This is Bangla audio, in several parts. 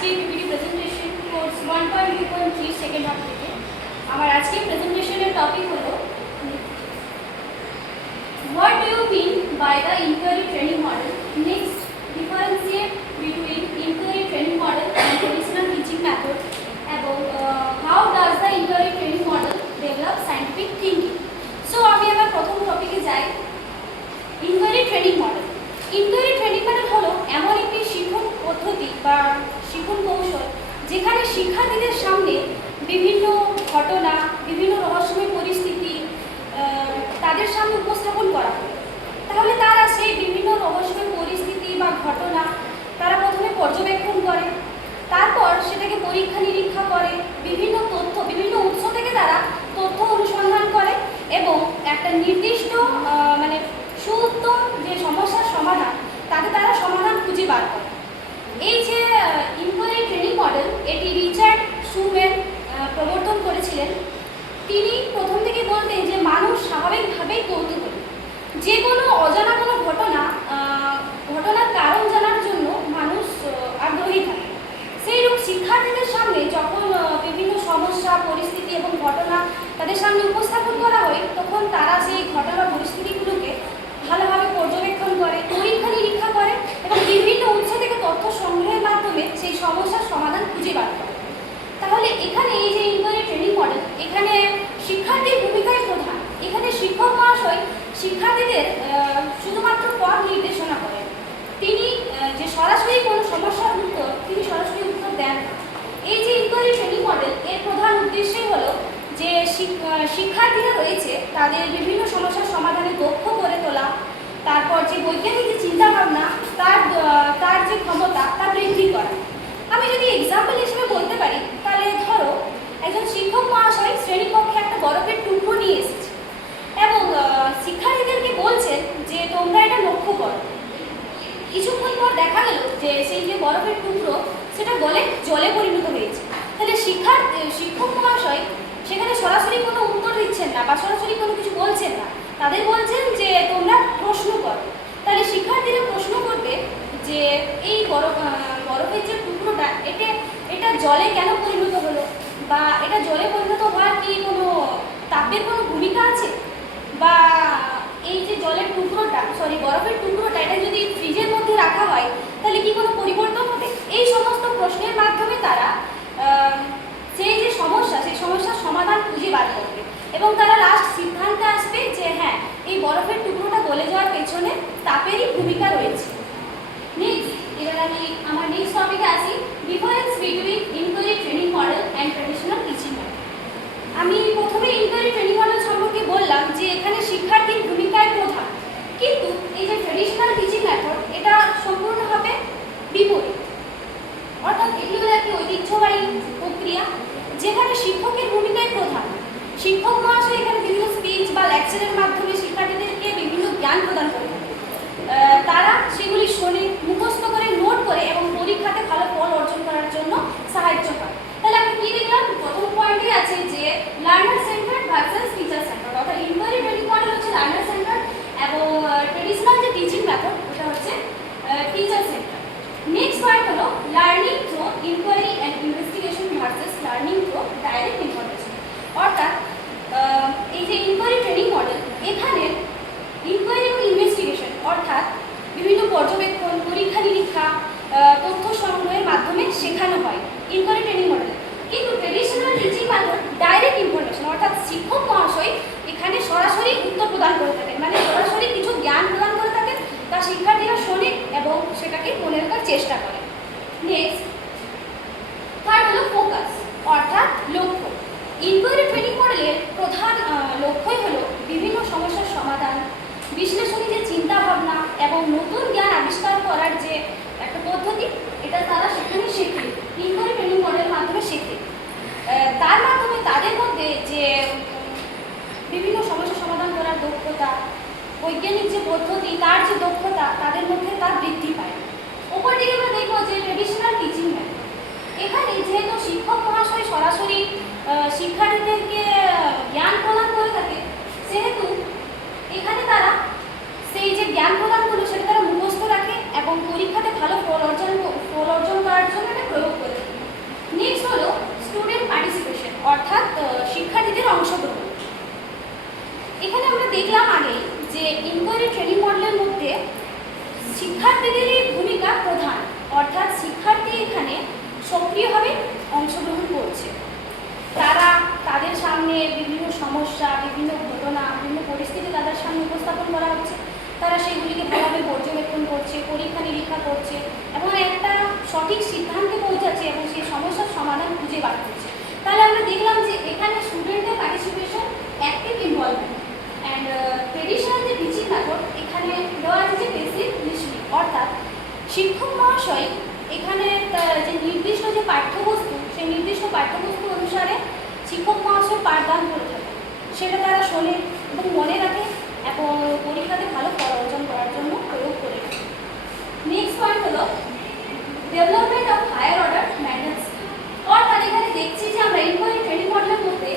আজকে PPT presentation course 1.2.3 second half থেকে আমার আজকে প্রেজেন্টেশনের টপিক হলো What do you mean by the inquiry training model? Next, differentiate between inquiry training model and traditional teaching method. এবং how does the inquiry training model develop scientific thinking? So আমি আমার প্রথম টপিকে যাই। Inquiry training model. Inquiry training model হলো এমন একটি শিক্ষণ পদ্ধতি বা শিক্ষণ কৌশল যেখানে শিক্ষার্থীদের সামনে বিভিন্ন ঘটনা, বিভিন্ন রহস্যময় পরিস্থিতি তাদের সামনে উপস্থাপন করা হয়। তাহলে তারা সেই বিভিন্ন রহস্যময় পরিস্থিতি বা ঘটনা তারা প্রথমে পর্যবেক্ষণ করে, তারপর সেটাকে পরীক্ষা নিরীক্ষা করে, বিভিন্ন তথ্য বিভিন্ন উৎস থেকে তারা তথ্য অনুসন্ধান করে এবং একটা নির্দিষ্ট সুউত্তম যে সমস্যার সমাধান তাতে তারা সমাধান খুঁজে বার করে। এই যে ইনকোয়ারি ট্রেনিং মডেল এটি রিচার্ড শুম্যান প্রবর্তন করেছিলেন। তিনি প্রথম থেকে বলতেন যে মানুষ স্বাভাবিকভাবেই কৌতূহলী, যে কোনো অজানা কোনো ঘটনার কারণ জানার জন্য মানুষ আগ্রহী থাকে। সেইরূপ শিক্ষার্থীদের সামনে যখন বিভিন্ন সমস্যা পরিস্থিতি এবং ঘটনা তাদের সামনে উপস্থাপন করা হয় তখন তারা সেই ঘটনা পরিস্থিতিগুলোকে ভালোভাবে পর্যবেক্ষণ করে, পরীক্ষা নিরীক্ষা করে এবং বিভিন্ন উৎস থেকে তথ্য সংগ্রহের মাধ্যমে সেই সমস্যার সমাধান খুঁজে বার করে। তাহলে এখানে এই যে ইনকোয়ারি ট্রেনিং মডেল, এখানে শিক্ষার্থীর ভূমিকাই প্রধান। এখানে শিক্ষক মহাশয় শিক্ষার্থীদের শুধুমাত্র পথ নির্দেশনা করেন, তিনি যে সরাসরি কোনো সমস্যার উত্তর তিনি সরাসরি উত্তর দেন না। এই যে ইনকোয়ারি ট্রেনিং মডেল এর প্রধান উদ্দেশ্যই হলো যে শিক্ষার্থীরা রয়েছে তাদের বিভিন্ন সমস্যার সমাধানে দক্ষ করে তোলা, তারপর যে বৈজ্ঞানিক যে চিন্তাভাবনা তার যে ক্ষমতা তা বৃদ্ধি করা। আমি যদি এক্সাম্পল হিসেবে বলতে পারি তাহলে ধরো একজন শিক্ষক মহাশয় শ্রেণীকক্ষে একটা বরফের টুকরো নিয়ে এসেছে এবং শিক্ষার্থীদেরকে বলছেন যে তোমরা এটা লক্ষ্য করো। কিছুক্ষণ পর দেখা গেল যে সেই যে বরফের টুকরো সেটা গলে জলে পরিণত হয়েছে। তাহলে শিক্ষক মহাশয় সেখানে সরাসরি কোনো উত্তর দিচ্ছেন না বা সরাসরি কোনো কিছু বলছেন না, তাদের বলছেন যে তোমরা প্রশ্ন করো। তাহলে শিক্ষার্থীরা প্রশ্ন করবে যে এই বরফের যে টুকরোটা এটা জলে কেন পরিণত হলো, বা এটা জলে পরিণত হওয়ার কি কোনো তাপের কোনো ভূমিকা আছে, বা এই যে বরফের টুকরোটা এটা যদি ফ্রিজের মধ্যে রাখা হয় তাহলে কি কোনো পরিবর্তন হবে। এই সমস্ত প্রশ্নের মাধ্যমে তারা সেই যে সেই সমস্যার সমাধান খুঁজে বার করবে এবং তারা লাস্ট সিদ্ধান্তে আসবে যে হ্যাঁ এই বরফের টুকরোটা গলে যাওয়ার পেছনে তাপেরই ভূমিকা রয়েছে। নেক্সট, এবার আমি আমার নেক্সট টপিকে আসি, difference between inquiry training model and traditional teaching model. আমি প্রথমে ইনকোয়ারি ট্রেনিং মডেল সম্পর্কে বললাম যে এখানে শিক্ষার্থীর ভূমিকায় প্রধান, কিন্তু এই যে ট্র্যাডিশনাল টিচিং মেথড এটা সম্পূর্ণভাবে বিপরীত। অর্থাৎ এটি হলো একটি ঐতিহ্যবাহী প্রক্রিয়া যেখানে শিক্ষকের ভূমিকায় প্রধান। শিক্ষক মহাশয় এখানে বিভিন্ন স্পিচ বা লেকচারের মাধ্যমে শিক্ষার্থীদেরকে বিভিন্ন জ্ঞান প্রদান করে থাকে। তারা সেগুলি শোনে, মুখস্থ করে, নোট করে এবং পরীক্ষাতে ভালো ফল অর্জন করার জন্য সাহায্য করে। তাহলে আমি কি দেখলাম, প্রথম পয়েন্টে আছে যে learner centre versus teacher centre. অর্থাৎ ইনকোয়ারি ট্রেনিং মডেল হচ্ছে লার্নার সেন্টার এবং ট্রেডিশনাল যে টিচিং মেথড ওটা হচ্ছে টিচার সেন্টার। নেক্সট পয়েন্ট হলো learning through inquiry and investigation versus learning through direct information. অর্থাৎ এই যে ইনকোয়ারি ট্রেনিং মডেল, এখানে ইনকোয়ারি এবং ইনভেস্টিগেশন অর্থাৎ বিভিন্ন পর্যবেক্ষণ, পরীক্ষা নিরীক্ষা, তথ্য সংগ্রহের মাধ্যমে শেখানো হয় ইনকোয়ারি ট্রেনিং মডেল। কিন্তু traditional teaching method direct information, অর্থাৎ শিক্ষক মহাশয় এখানে সরাসরি উত্তর প্রদান করে থাকেন, মানে সরাসরি কিছু জ্ঞান প্রদান করে থাকেন, তা শিক্ষার্থীরা শোনে এবং সেটাকে মনে রাখার চেষ্টা করে। নেক্সট, থার্ড হলো ফোকাস অর্থাৎ লক্ষ্য। ইনকোয়ারি ট্রেনিং মডেলের প্রধান লক্ষ্যই হলো বিভিন্ন সমস্যার সমাধান, বিশ্লেষণী যে চিন্তাভাবনা এবং নতুন জ্ঞান আবিষ্কার করার যে একটা পদ্ধতি এটা তারা সেখানে শেখে, ইনকোয়ারি ট্রেনিং মডেলের মাধ্যমে শেখে। তার মাধ্যমে তাদের মধ্যে যে বিভিন্ন সমস্যা সমাধান করার দক্ষতা, বৈজ্ঞানিক যে পদ্ধতি তার যে দক্ষতা তাদের মধ্যে তা বৃদ্ধি পায়। ওপর দিকে আমরা দেখব যে ট্রেডিশনাল টিচিং মেথড, এখানে যেহেতু শিক্ষক মহাশয় সরাসরি শিক্ষার্থীদেরকে জ্ঞান প্রদান করে থাকে সেহেতু এখানে তারা সেই যে জ্ঞান প্রদানগুলো সেটা তারা মুখস্থ রাখে এবং পরীক্ষাতে ভালো ফল অর্জন করার জন্য এটা প্রয়োগ করে। করা হচ্ছে, তারা সেগুলিকে ভালোভাবে পর্যবেক্ষণ করছে, পরীক্ষা নিরীক্ষা করছে এবং একটা সঠিক সিদ্ধান্তে পৌঁছাচ্ছে এবং সেই সমস্যার সমাধান খুঁজে বার করছে। তাহলে আমরা দেখলাম যে এখানে স্টুডেন্টের participation, active involvement and traditional যে টিচিং মেথড, এখানে দেওয়া আছে যে বেসিক লিসনিং, অর্থাৎ শিক্ষক মহাশয় এখানে যে নির্দিষ্ট যে পাঠ্যবস্তু, সেই নির্দিষ্ট পাঠ্যবস্তু অনুসারে শিক্ষক মহাশয় পাঠদান করে থাকে, সেটা তারা শোনে এবং মনে রাখে এবং পরীক্ষাতে ভালো ফল অর্জন করার জন্য প্রয়োগ করে থাকে। নেক্সট পয়েন্ট হলো development of higher order methods, অর্থাৎ এখানে দেখছি যে আমরা ইনকোয়ারি ট্রেনিং মডেলের মধ্যে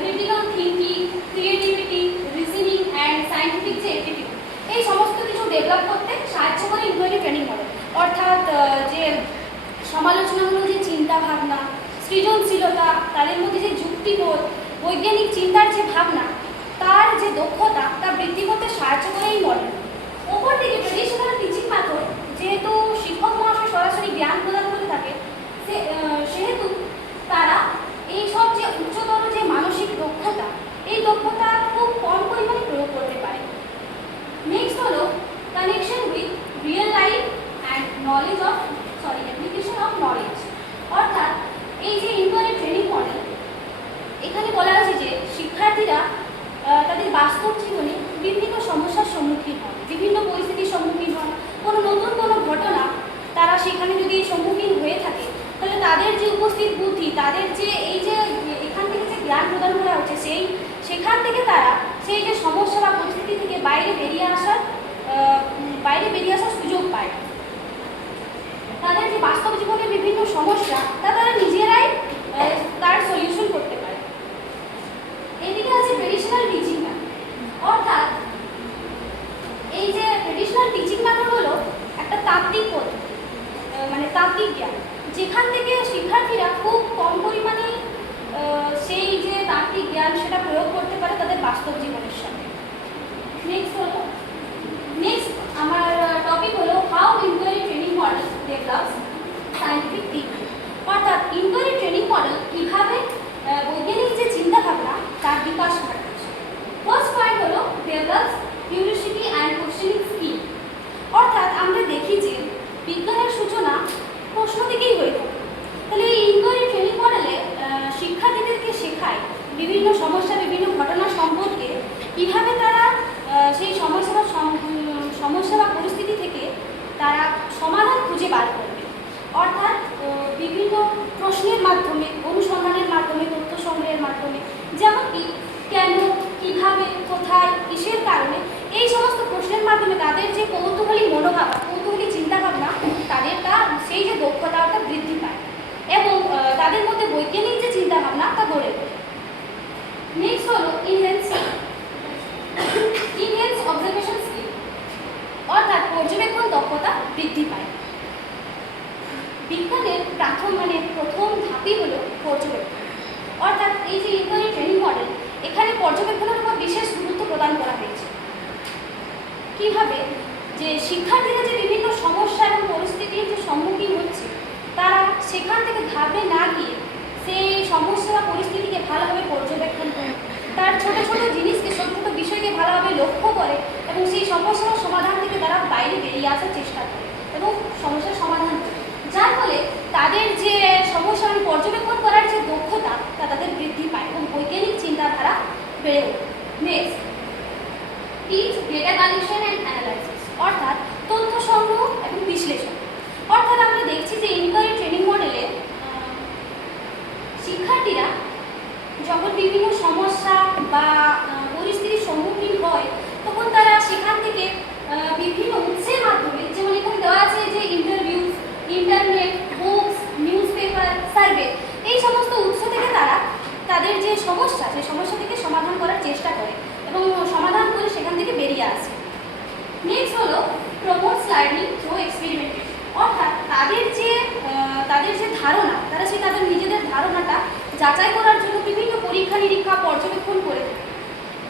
critical thinking, creativity, reasoning and scientific যে অ্যাটিটিউড, এই সমস্ত কিছু ডেভেলপ করতে সাহায্য করে ইনকোয়ারি ট্রেনিং মডেল। অর্থাৎ যে সমালোচনামূলক যে চিন্তা ভাবনা, সৃজনশীলতা, তাদের মধ্যে যে যুক্তিবোধ, বৈজ্ঞানিক চিন্তার যে ভাবনা, তার যে দক্ষতা, তা বৃদ্ধি করতে সাহায্য করে এই মডেল। ওপর দিকে ট্রেডিশনাল টিচিং মেথড, যেহেতু শিক্ষক মহাশয় সরাসরি জ্ঞান প্রদান করে থাকে, সেহেতু তারা এই সব যে উচ্চতর যে মানসিক দক্ষতা, এই দক্ষতা খুব কম পরিমাণে প্রয়োগ করতে পারে। নেক্সট হলো connection with real life and application of knowledge, অর্থাৎ এই যে ইনকোয়ারি ট্রেনিং মডেল, এখানে বলা আছে যে শিক্ষার্থীরা তাদের বাস্তব জীবনে বিভিন্ন সমস্যার সম্মুখীন হন, বিভিন্ন পরিস্থিতির সম্মুখীন হন, কোনো নতুন কোনো ঘটনা তারা সেখানে যদি সম্মুখীন হয়ে থাকে, তাহলে তাদের যে উপস্থিত বুদ্ধি, তাদের যে এই যে এখান থেকে যে জ্ঞান প্রদান করা হচ্ছে, সেখান থেকে তারা সেই যে সমস্যা বা পরিস্থিতি থেকে বাইরে বেরিয়ে আসার সুযোগ পায়। তাদের যে বাস্তব জীবনের বিভিন্ন সমস্যা, তা তারা নিজেরাই তার সলিউশন করতে পারে। এদিকে আছে ট্রেডিশনাল টিচিং মেথড, অর্থাৎ এই যে ট্রেডিশনাল টিচিং মেথড হলো একটা তাত্ত্বিক পদ্ধতি, মানে তাত্ত্বিক জ্ঞান, যেখান থেকে শিক্ষার্থীরা খুব কম পরিমাণে সেই যে তাত্ত্বিক জ্ঞান সেটা প্রয়োগ করতে পারে তাদের বাস্তব জীবনের সাথে। নেক্সট আমার টপিক হলো how inquiry training model develops scientific thinking, অর্থাৎ ইনকোয়ারি ট্রেনিং মডেল কীভাবে বৈজ্ঞানিক যে চিন্তাভাবনা তার বিকাশ ঘটাচ্ছে। ফার্স্ট পয়েন্ট হলো develops curiosity and questioning skill, অর্থাৎ আমরা দেখি যে বিজ্ঞানের সূচনা প্রশ্ন থেকেই হয়ে থাকে। তাহলে এই ইনকোয়ারি ট্রেনিং মডেলে শিক্ষার্থীদেরকে শেখায় বিভিন্ন সমস্যা, বিভিন্ন ঘটনা সম্পর্কে কীভাবে তারা সেই সমস্যা বা পরিস্থিতি থেকে তারা সমাধান খুঁজে বার করবে, অর্থাৎ বিভিন্ন প্রশ্নের মাধ্যমে, অনুসন্ধানের মাধ্যমে, তথ্য সংগ্রহের মাধ্যমে, যেমন কি কেন, কিভাবে, কোথায়, কিসের কারণে, এই সমস্ত প্রশ্নের মাধ্যমে তাদের যে কৌতূহলী মনোভাব, কৌতূহলী চিন্তাভাবনা, তাদের সেই যে দক্ষতাটা বৃদ্ধি পায় এবং তাদের মধ্যে বৈজ্ঞানিক যে চিন্তাভাবনা তা গড়ে ওঠে। নেক্সট হলো ইনহেন্স অবজারভেশন স্কিল, অর্থাৎ পর্যবেক্ষণ দক্ষতা বৃদ্ধি পায়। বিজ্ঞানের প্রথম ধাপই হলো পর্যবেক্ষণ, অর্থাৎ এই যে ইনকোয়ারি ট্রেনিং মডেল, এখানে পর্যবেক্ষণের উপর বিশেষ গুরুত্ব প্রদান করা হয়েছে। কিভাবে যে শিক্ষার্থীরা যে বিভিন্ন সমস্যা এবং পরিস্থিতির যে সম্মুখীন হচ্ছে, তারা সেখান থেকে ধাপে না গিয়ে সেই সমস্যা বা পরিস্থিতিকে ভালোভাবে পর্যবেক্ষণ করে, তার ছোট ছোট জিনিসকে, ছোট ছোট বিষয়কে ভালোভাবে লক্ষ্য করে এবং সেই সমস্যার সমাধান থেকে তারা বাইরে বেরিয়ে আসার চেষ্টা করে এবং সমস্যার সমাধান করে, যার ফলে তাদের যে সমস্যা পর্যবেক্ষণ করার যে দক্ষতা তা তাদের বৃদ্ধি পায় এবং বৈজ্ঞানিক চিন্তাধারা বেড়ে ওঠে। Next teach data collection and analysis, অর্থাৎ তথ্য সংগ্রহ এবং বিশ্লেষণ, অর্থাৎ আমরা দেখছি যে ইনকোয়ারি ট্রেনিং মডেলে শিক্ষার্থীরা যখন বিভিন্ন সমস্যা বা পরিস্থিতির সম্মুখীন হয়, তখন তারা সেখান থেকে বিভিন্ন উৎসের মাধ্যমে, যেমন এখানে দেওয়া আছে যে interview, internet, books, news paper, survey, এই সমস্ত উৎস থেকে তারা তাদের যে সমস্যা, সেই সমস্যা থেকে সমাধান করার চেষ্টা করে এবং সমাধান করে সেখান থেকে বেরিয়ে আসে। নেক্সট হলো প্রমোটস লার্নিং থ্রু এক্সপেরিমেন্টেশন, অর্থাৎ তাদের যে ধারণা, তারা তাদের নিজেদের ধারণাটা যাচাই করার জন্য বিভিন্ন পরীক্ষা নিরীক্ষা পর্যবেক্ষণ করে থাকে,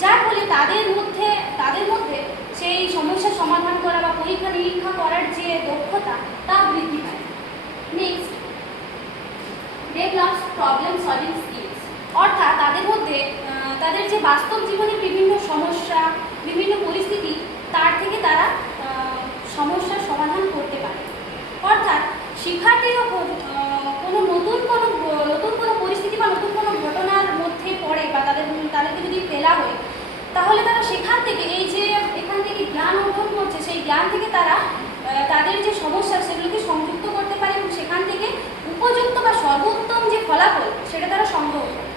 যার ফলে তাদের মধ্যে সেই সমস্যার সমাধান করা বা পরীক্ষা নিরীক্ষা করার যে দক্ষতা তা বৃদ্ধি পায়। Next develops problem solving skills, অর্থাৎ তাদের মধ্যে তাদের যে বাস্তব জীবনের বিভিন্ন সমস্যা, বিভিন্ন পরিস্থিতি তার থেকে তারা সমস্যার সমাধান করতে পারে। অর্থাৎ শিক্ষার্থী যখন নতুন কোনো পরিস্থিতি বা নতুন কোনো ঘটনার মধ্যে পড়ে বা তাদেরকে যদি ফেলা হয়, তাহলে তারা সেখান থেকে এখান থেকে জ্ঞান অর্জন করছে, সেই জ্ঞান থেকে তারা তাদের যে সমস্যা সেগুলোকে সংযুক্ত করতে পারে এবং সেখান থেকে উপযুক্ত বা সর্বোত্তম যে ফলাফল সেটা তারা সংগ্রহ করে।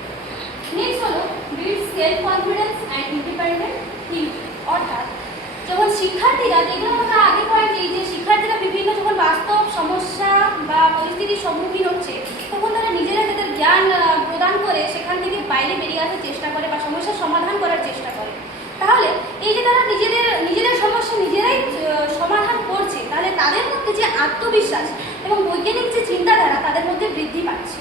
নেক্সট হলো build self confidence and independent thinking. অর্থাৎ যখন শিক্ষার্থীরা, যেগুলো আমরা আগে পড়েছি যে শিক্ষার্থীরা বিভিন্ন যখন বাস্তব সমস্যা বা পরিস্থিতির সম্মুখীন হচ্ছে, তখন তারা নিজেরা তাদের জ্ঞান প্রদান করে সেখান থেকে বাইরে বেরিয়ে আসার চেষ্টা করে বা সমস্যার সমাধান করার চেষ্টা করে। তাহলে এই যে তারা নিজেদের সমস্যা নিজেরাই সমাধান করছে, তাহলে তাদের মধ্যে যে আত্মবিশ্বাস এবং বৈজ্ঞানিক যে চিন্তাধারা তাদের মধ্যে বৃদ্ধি পাচ্ছে।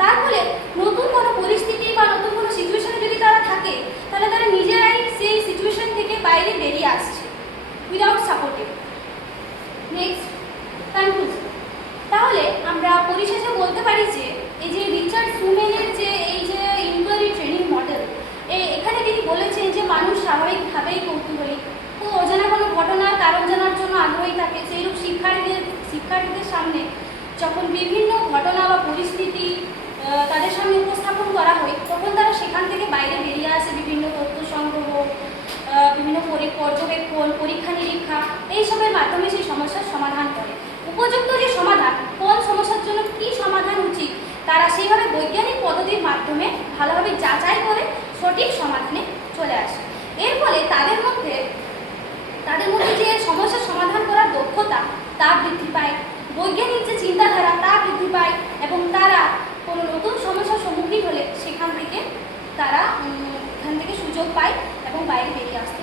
তার ফলে নতুন কোনো পরিস্থিতি বা নতুন কোনো সিচুয়েশনে যদি তারা থাকে, তাহলে তারা নিজেরাই সেই সিচুয়েশন থেকে বাইরে বেরিয়ে আসছে উইদাউট সাপোর্টিভ। Next, conclusion. তাহলে আমরা পরিশেষে বলতে পারি যে এই যে রিচার্ড সুমেনের যে ইনকোয়ারি ট্রেনিং মডেল, এখানে তিনি বলেছেন যে মানুষ স্বাভাবিকভাবেই কৌতূহলী ও অজানা কোনো ঘটনার কারণ জানার জন্য আগ্রহী থাকে। সেইরূপ শিক্ষার্থীদের সামনে যখন বিভিন্ন ঘটনা বা পরিস্থিতি তাদের সামনে উপস্থাপন করা হয়, তখন তারা সেখান থেকে বাইরে বেরিয়ে আসে বিভিন্ন তথ্য সংগ্রহ, বিভিন্ন পর্যবেক্ষণ, পরীক্ষা নিরীক্ষা এইসবের মাধ্যমে সেই সমস্যার সমাধান করে। উপযুক্ত যে সমাধান, কোন সমস্যার জন্য কী সমাধান উচিত, তারা সেইভাবে বৈজ্ঞানিক পদ্ধতির মাধ্যমে ভালোভাবে যাচাই করে সঠিক সমাধানে চলে আসে। এর ফলে তাদের মধ্যে যে সমস্যার সমাধান করার দক্ষতা তা বৃদ্ধি পায়, বৈজ্ঞানিক যে চিন্তাধারা তা বৃদ্ধি পায় এবং তারা কোনো নতুন সমস্যার সম্মুখীন হলে সেখান থেকে তারা সুযোগ পায় এবং বাইরে বেরিয়ে আসতে